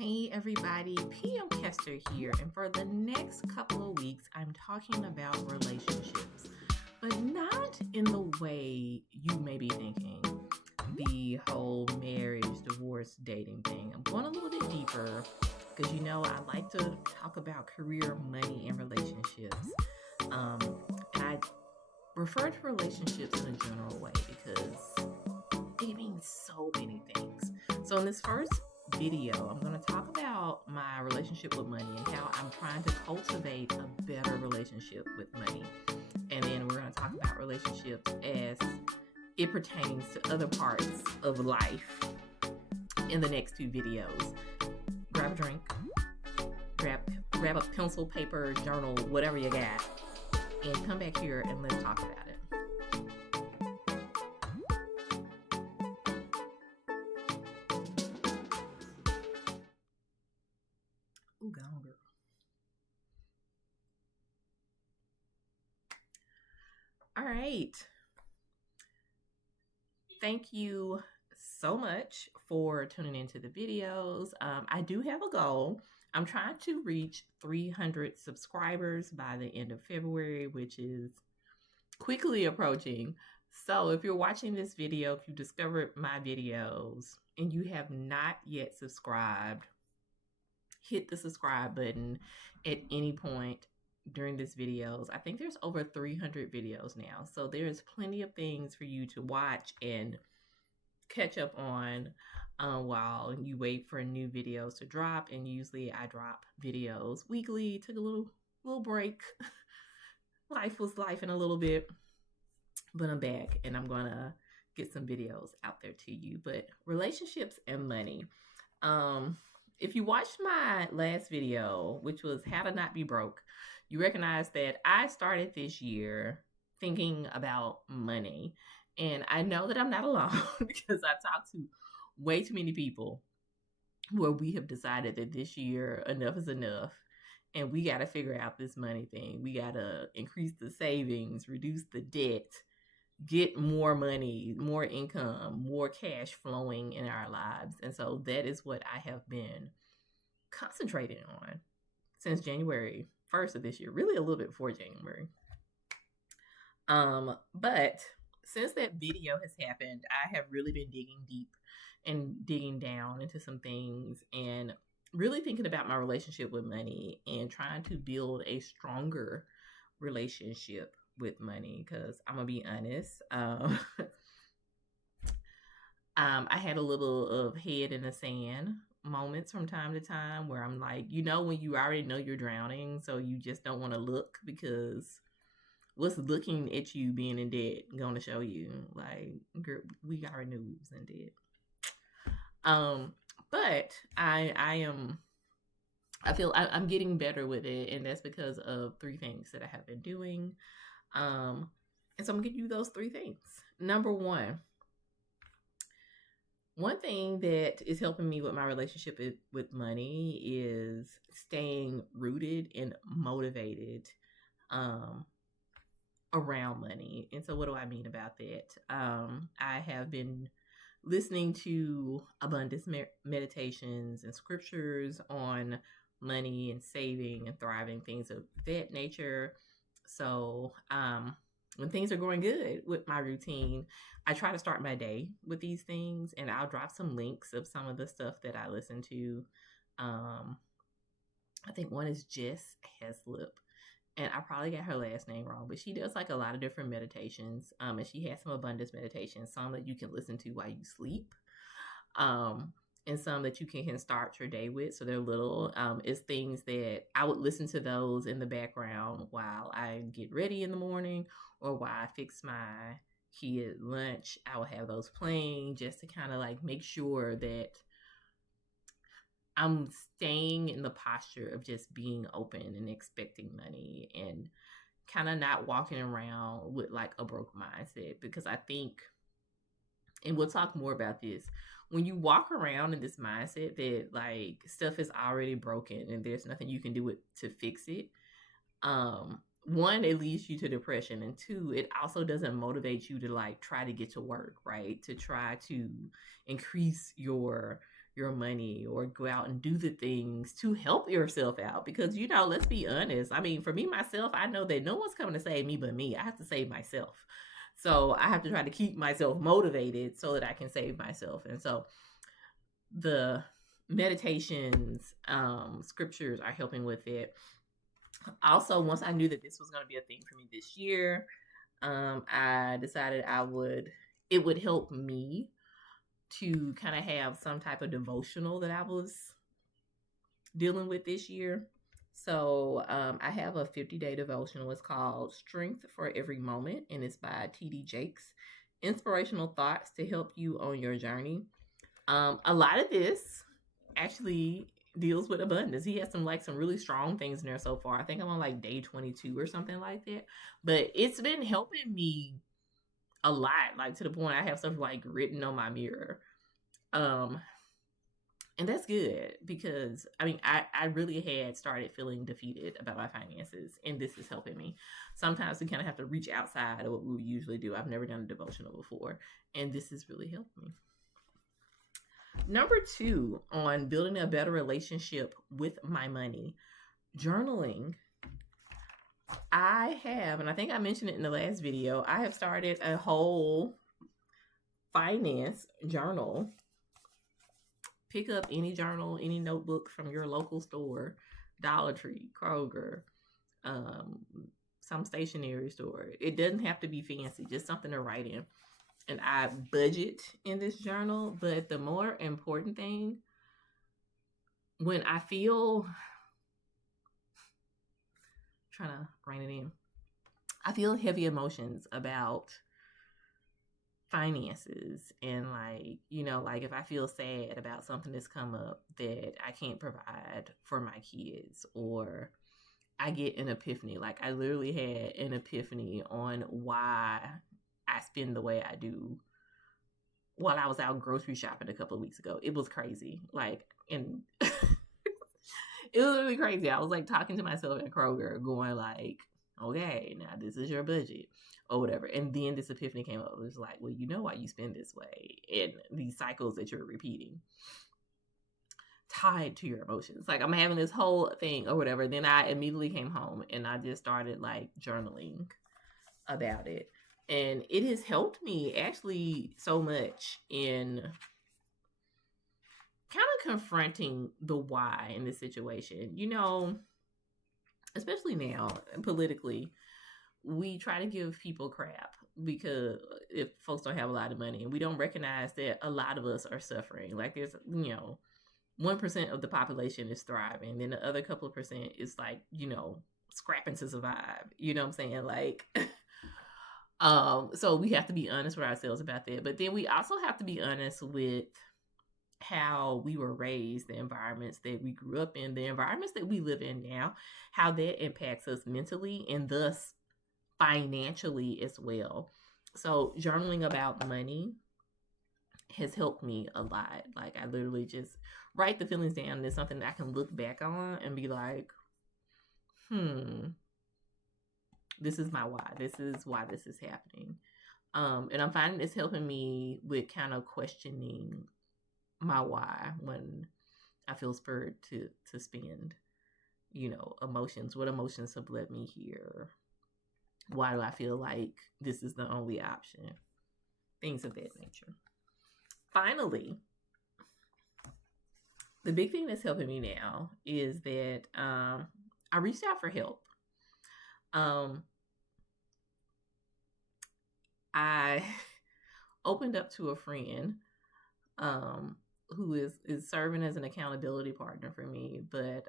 Hey everybody, PM Kester here, and for the next couple of weeks, I'm talking about relationships, but not in the way you may be thinking. The whole marriage, divorce, dating thing. I'm going a little bit deeper because I like to talk about career, money, and relationships. And I refer to relationships in a general way because it means so many things. So in this first video, I'm going to talk about my relationship with money and how I'm trying to cultivate a better relationship with money. And then we're going to talk about relationships as it pertains to other parts of life in the next two videos. Grab a drink, grab a pencil, paper, journal, whatever you got, and come back here and let's talk about it. Ooh, gone, girl. All right. Thank you so much for tuning into the videos. I do have a goal. I'm trying to reach 300 subscribers by the end of February, which is quickly approaching. So if you're watching this video, if you discovered my videos and you have not yet subscribed, hit the subscribe button at any point during this videos. I think there's over 300 videos now. So there's plenty of things for you to watch and catch up on while you wait for new videos to drop. And usually I drop videos weekly. Took a little break. Life was life in a little bit, but I'm back and I'm gonna get some videos out there to you. But relationships and money. If you watched my last video, which was how to not be broke, you recognize that I started this year thinking about money. And I know that I'm not alone because I've talked to way too many people where we have decided that this year enough is enough and we got to figure out this money thing. We got to increase the savings, reduce the debt, get more money, more income, more cash flowing in our lives. And so that is what I have been concentrating on since January 1st of this year, really a little bit before January. But since that video has happened, I have really been digging deep and digging down into some things and really thinking about my relationship with money and trying to build a stronger relationship with money. Because I'm gonna be honest, I had a little of head in the sand moments from time to time where I'm like, when you already know you're drowning, so you just don't want to look because what's looking at you being in debt going to show you? Like, girl, we already knew we was in debt. But I feel I'm getting better with it, and that's because of three things that I have been doing. And so I'm gonna give you those three things. Number one thing that is helping me with my relationship with money is staying rooted and motivated around money. And so what do I mean about that? I have been listening to abundance meditations and scriptures on money and saving and thriving, things of that nature. So when things are going good with my routine, I try to start my day with these things, and I'll drop some links of some of the stuff that I listen to. I think one is Jess Heslip, and I probably got her last name wrong, but she does like a lot of different meditations. And she has some abundance meditations, some that you can listen to while you sleep. And some that you can start your day with. So they're little. It's things that I would listen to those in the background while I get ready in the morning or while I fix my kid lunch. I will have those playing just to kind of like make sure that I'm staying in the posture of just being open and expecting money and kind of not walking around with like a broke mindset. Because I think, and we'll talk more about this, when you walk around in this mindset that like stuff is already broken and there's nothing you can do to fix it, one, it leads you to depression, and two, it also doesn't motivate you to like try to get to work, right? To try to increase your your money or go out and do the things to help yourself out. Because, let's be honest. I mean, for me, myself, I know that no one's coming to save me but me. I have to save myself. So I have to try to keep myself motivated so that I can save myself. And so the meditations, scriptures are helping with it. Also, once I knew that this was going to be a thing for me this year, I decided it would help me to kind of have some type of devotional that I was dealing with this year. So I have a 50-day devotional. It's called Strength for Every Moment, and it's by T.D. Jakes. Inspirational thoughts to help you on your journey. A lot of this actually deals with abundance. He has some really strong things in there so far. I think I'm on like day 22 or something like that. But it's been helping me a lot, like to the point I have stuff like written on my mirror. And that's good because I really had started feeling defeated about my finances, and this is helping me. Sometimes we kind of have to reach outside of what we usually do. I've never done a devotional before, and this has really helped me. Number 2 on building a better relationship with my money, journaling. I have, and I think I mentioned it in the last video, I have started a whole finance journal. Pick up any journal, any notebook from your local store, Dollar Tree, Kroger, some stationery store. It doesn't have to be fancy, just something to write in. And I budget in this journal, but the more important thing, when I feel, trying to rein it in, I feel heavy emotions about finances, and like if I feel sad about something that's come up that I can't provide for my kids, or I get an epiphany. Like I literally had an epiphany on why I spend the way I do while I was out grocery shopping a couple of weeks ago. It was crazy. And it was really crazy. I was like talking to myself at Kroger going like, okay, now this is your budget or whatever. And then this epiphany came up. It was like, well, you know why you spend this way, and these cycles that you're repeating tied to your emotions. Like I'm having this whole thing or whatever. Then I immediately came home and I just started like journaling about it. And it has helped me actually so much in kind of confronting the why in this situation. Especially now politically, we try to give people crap because if folks don't have a lot of money, and we don't recognize that a lot of us are suffering. Like there's 1% of the population is thriving, then the other couple of percent is like scrapping to survive. You know what I'm saying? Like so we have to be honest with ourselves about that, but then we also have to be honest with how we were raised, the environments that we grew up in, the environments that we live in now, how that impacts us mentally and thus financially as well. So journaling about money has helped me a lot. Like I literally just write the feelings down, and it's something that I can look back on and be like, this is my why. This is why this is happening. And I'm finding it's helping me with kind of questioning my why when I feel spurred to spend, emotions. What emotions have led me here? Why do I feel like this is the only option? Things of that nature. Finally, the big thing that's helping me now is that I reached out for help. I opened up to a friend who is serving as an accountability partner for me, but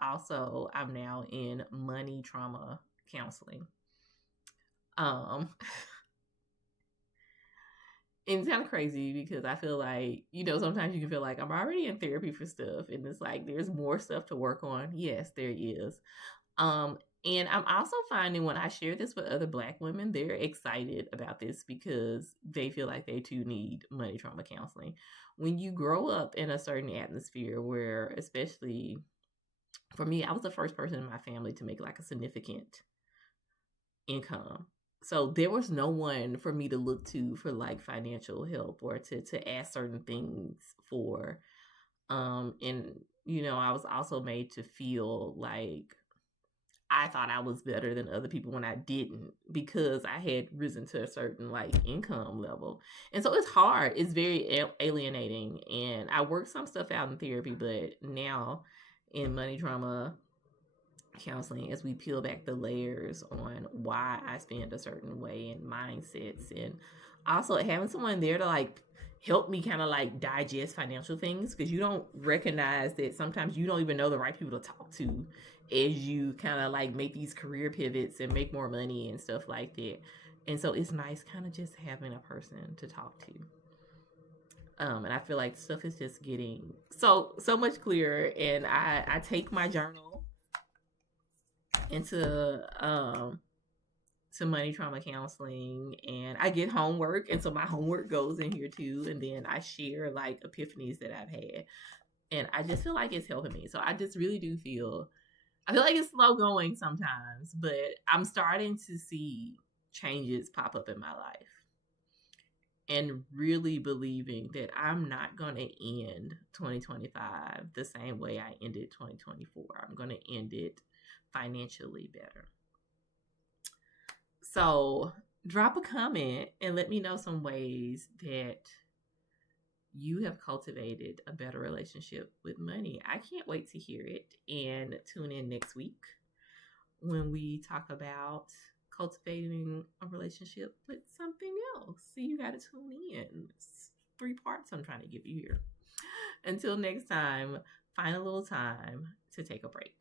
also I'm now in money trauma counseling. It's kind of crazy because I feel like, sometimes you can feel like I'm already in therapy for stuff, and it's like there's more stuff to work on. Yes, there is. And I'm also finding when I share this with other Black women, they're excited about this because they feel like they too need money trauma counseling. When you grow up in a certain atmosphere where, especially for me, I was the first person in my family to make like a significant income. So there was no one for me to look to for like financial help or to ask certain things for. And I was also made to feel like I thought I was better than other people when I didn't, because I had risen to a certain like income level. And so it's hard. It's very alienating. And I worked some stuff out in therapy, but now in money trauma counseling, as we peel back the layers on why I spend a certain way and mindsets, and also having someone there to like help me kind of like digest financial things, because you don't recognize that sometimes you don't even know the right people to talk to as you kind of like make these career pivots and make more money and stuff like that. And so it's nice kind of just having a person to talk to. And I feel like stuff is just getting so much clearer. And I take my journal into to money trauma counseling, and I get homework, and so my homework goes in here too, and then I share like epiphanies that I've had, and I just feel like it's helping me. So I just really do feel, I feel like it's slow going sometimes, but I'm starting to see changes pop up in my life, and really believing that I'm not going to end 2025 the same way I ended 2024. I'm going to end it financially better. So drop a comment and let me know some ways that you have cultivated a better relationship with money. I can't wait to hear it, and tune in next week when we talk about cultivating a relationship with something else. See, you got to tune in. It's 3 parts I'm trying to give you here. Until next time, find a little time to take a break.